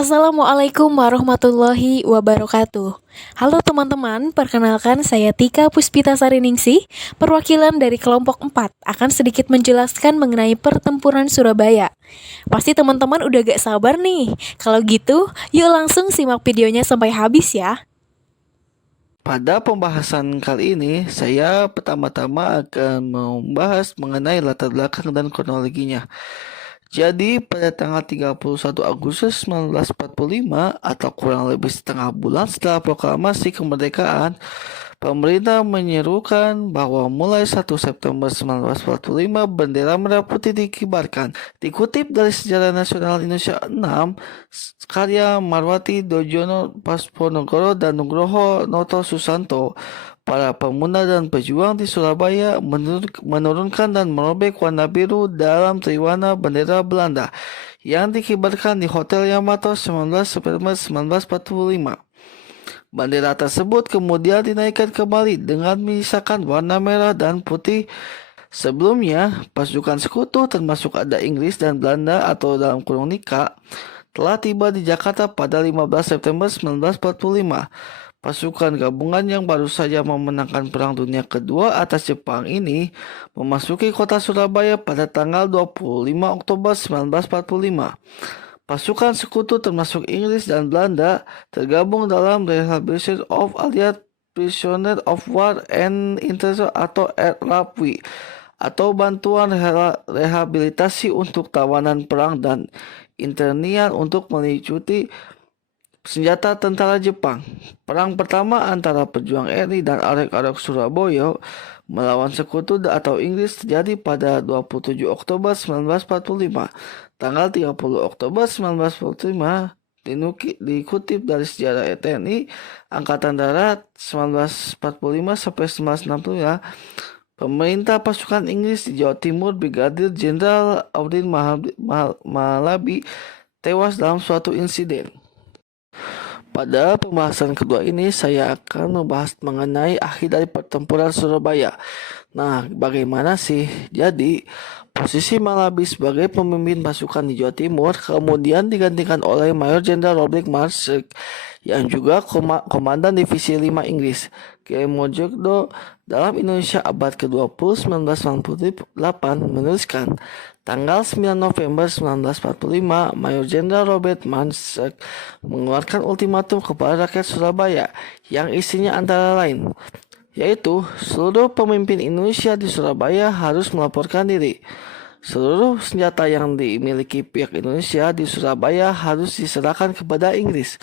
Assalamualaikum warahmatullahi wabarakatuh. Halo teman-teman, perkenalkan saya Tika Puspita Sariningsih, perwakilan dari kelompok 4, akan sedikit menjelaskan mengenai pertempuran Surabaya. Pasti teman-teman udah gak sabar nih. Kalau gitu, yuk langsung simak videonya sampai habis ya. Pada pembahasan kali ini, saya pertama-tama akan membahas mengenai latar belakang dan kronologinya. Jadi, pada tanggal 31 Agustus 1945 atau kurang lebih setengah bulan setelah proklamasi kemerdekaan, pemerintah menyerukan bahwa mulai 1 September 1945 bendera merah putih dikibarkan. Dikutip dari Sejarah Nasional Indonesia 6, karya Marwati Dojono Pasponegoro dan Nugroho Noto Susanto, para pemuda dan pejuang di Surabaya menurunkan dan merobek warna biru dalam triwarna bendera Belanda yang dikibarkan di Hotel Yamato 19 September 1945. Bendera tersebut kemudian dinaikkan kembali dengan menyisakan warna merah dan putih. Sebelumnya, pasukan sekutu termasuk ada Inggris dan Belanda atau dalam kurung NIKA telah tiba di Jakarta pada 15 September 1945. Pasukan gabungan yang baru saja memenangkan Perang Dunia Kedua atas Jepang ini memasuki kota Surabaya pada tanggal 25 Oktober 1945. Pasukan sekutu termasuk Inggris dan Belanda tergabung dalam Rehabilitation of Allied Prisoner of War and Intervention atau RAPWI, atau bantuan rehabilitasi untuk tawanan perang dan internian untuk melicuti senjata tentara Jepang. Perang pertama antara pejuang RI dan arek-arek Surabaya melawan sekutu atau Inggris terjadi pada 27 Oktober 1945. Tanggal 30 Oktober 1945 dikutip dari sejarah TNI Angkatan Darat 1945 sampai 1960, pemerintah pasukan Inggris di Jawa Timur Brigadir Jenderal Audin Malabi tewas dalam suatu insiden. Pada pembahasan kedua ini saya akan membahas mengenai akhir dari pertempuran Surabaya. Nah, bagaimana sih? Jadi, posisi Malabi sebagai pemimpin pasukan di Jawa Timur kemudian digantikan oleh Mayor Jenderal Robert Marshall yang juga komandan Divisi 5 Inggris. Mojokdo dalam Indonesia abad ke-20 1998 menuliskan, tanggal 9 November 1945, Mayor Jenderal Robert Marshall mengeluarkan ultimatum kepada rakyat Surabaya yang isinya antara lain, yaitu seluruh pemimpin Indonesia di Surabaya harus melaporkan diri. Seluruh senjata yang dimiliki pihak Indonesia di Surabaya harus diserahkan kepada Inggris.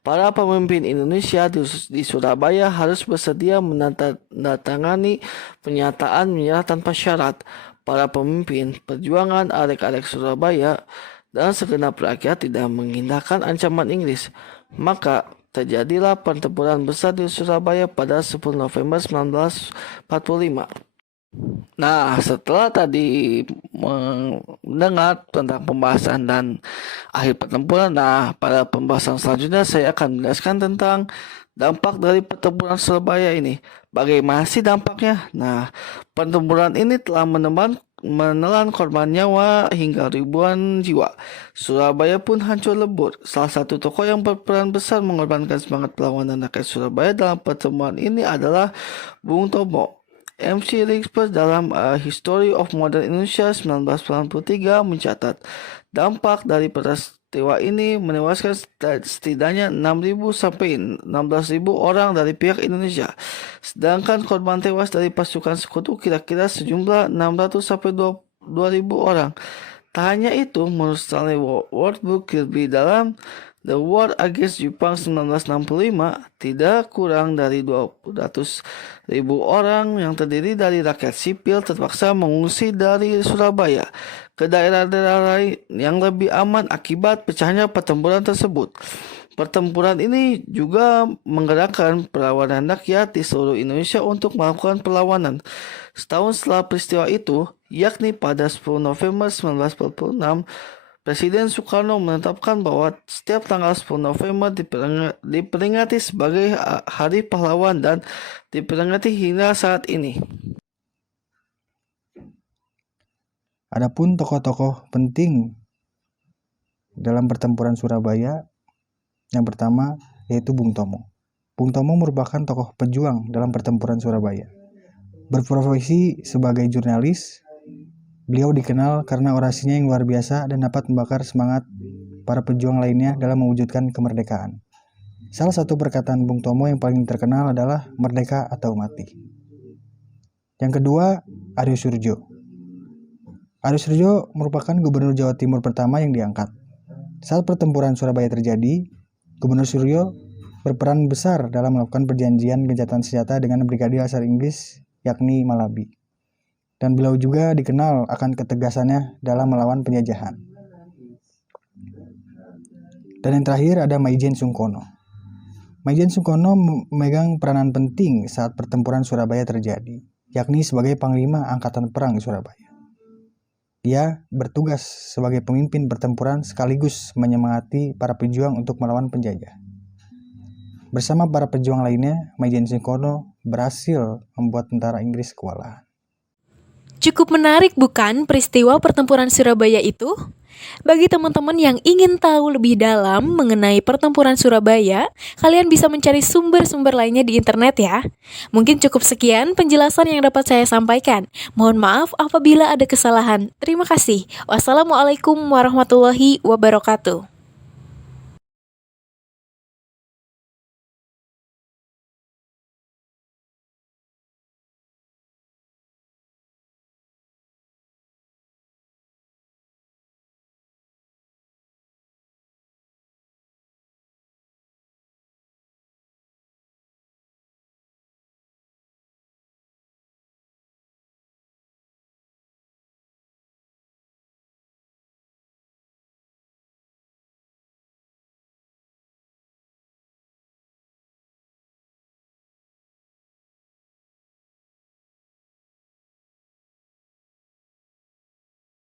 Para pemimpin Indonesia di Surabaya harus bersedia menandatangani pernyataan menyerah tanpa syarat. Para pemimpin perjuangan arek-arek Surabaya dan segenap rakyat tidak mengindahkan ancaman Inggris. Maka terjadilah pertempuran besar di Surabaya pada 10 November 1945. Nah, setelah tadi mendengar tentang pembahasan dan akhir pertempuran, pada pembahasan selanjutnya saya akan menjelaskan tentang dampak dari pertempuran Surabaya ini. Bagaimana sih dampaknya? Nah, pertempuran ini telah menelan korban nyawa hingga ribuan jiwa. Surabaya pun hancur lebur. Salah satu tokoh yang berperan besar mengorbankan semangat perlawanan rakyat Surabaya dalam pertempuran ini adalah Bung Tomo. MC Rixpers dalam History of Modern Indonesia 1993 mencatat dampak dari peristiwa ini menewaskan setidaknya 6.000 sampai 16.000 orang dari pihak Indonesia. Sedangkan korban tewas dari pasukan sekutu kira-kira sejumlah 600 sampai 2.000 orang. Tak hanya itu, menurut Stanley World Kirby dalam The War Against Japan 1965, tidak kurang dari 200.000 orang yang terdiri dari rakyat sipil terpaksa mengungsi dari Surabaya ke daerah-daerah lain yang lebih aman akibat pecahnya pertempuran tersebut. Pertempuran ini juga menggerakkan perlawanan rakyat di seluruh Indonesia untuk melakukan perlawanan. Setahun setelah peristiwa itu, yakni pada 10 November 1946, Presiden Soekarno menetapkan bahwa setiap tanggal 10 November diperingati sebagai Hari Pahlawan dan diperingati hingga saat ini. Adapun tokoh-tokoh penting dalam pertempuran Surabaya Yang pertama yaitu Bung Tomo. Bung Tomo merupakan tokoh pejuang dalam pertempuran Surabaya. Berprofesi sebagai jurnalis, beliau dikenal karena orasinya yang luar biasa dan dapat membakar semangat para pejuang lainnya dalam mewujudkan kemerdekaan. Salah satu perkataan Bung Tomo yang paling terkenal adalah merdeka atau mati. Yang kedua, Aryo Surjo. Aryo Surjo merupakan gubernur Jawa Timur pertama yang diangkat. Saat pertempuran Surabaya terjadi, Gubernur Suryo berperan besar dalam melakukan perjanjian gencatan senjata dengan Brigadir Asal Inggris yakni Malabi. Dan beliau juga dikenal akan ketegasannya dalam melawan penjajahan. Dan yang terakhir ada Maijen Sungkono. Maijen Sungkono memegang peranan penting saat pertempuran Surabaya terjadi, yakni sebagai Panglima Angkatan Perang Surabaya. Ia bertugas sebagai pemimpin pertempuran sekaligus menyemangati para pejuang untuk melawan penjajah. Bersama para pejuang lainnya, Maijen Sungkono berhasil membuat tentara Inggris kewalahan. Cukup menarik bukan peristiwa pertempuran Surabaya itu? Bagi teman-teman yang ingin tahu lebih dalam mengenai pertempuran Surabaya, kalian bisa mencari sumber-sumber lainnya di internet ya. Mungkin cukup sekian penjelasan yang dapat saya sampaikan. Mohon maaf apabila ada kesalahan. Terima kasih. Wassalamualaikum warahmatullahi wabarakatuh.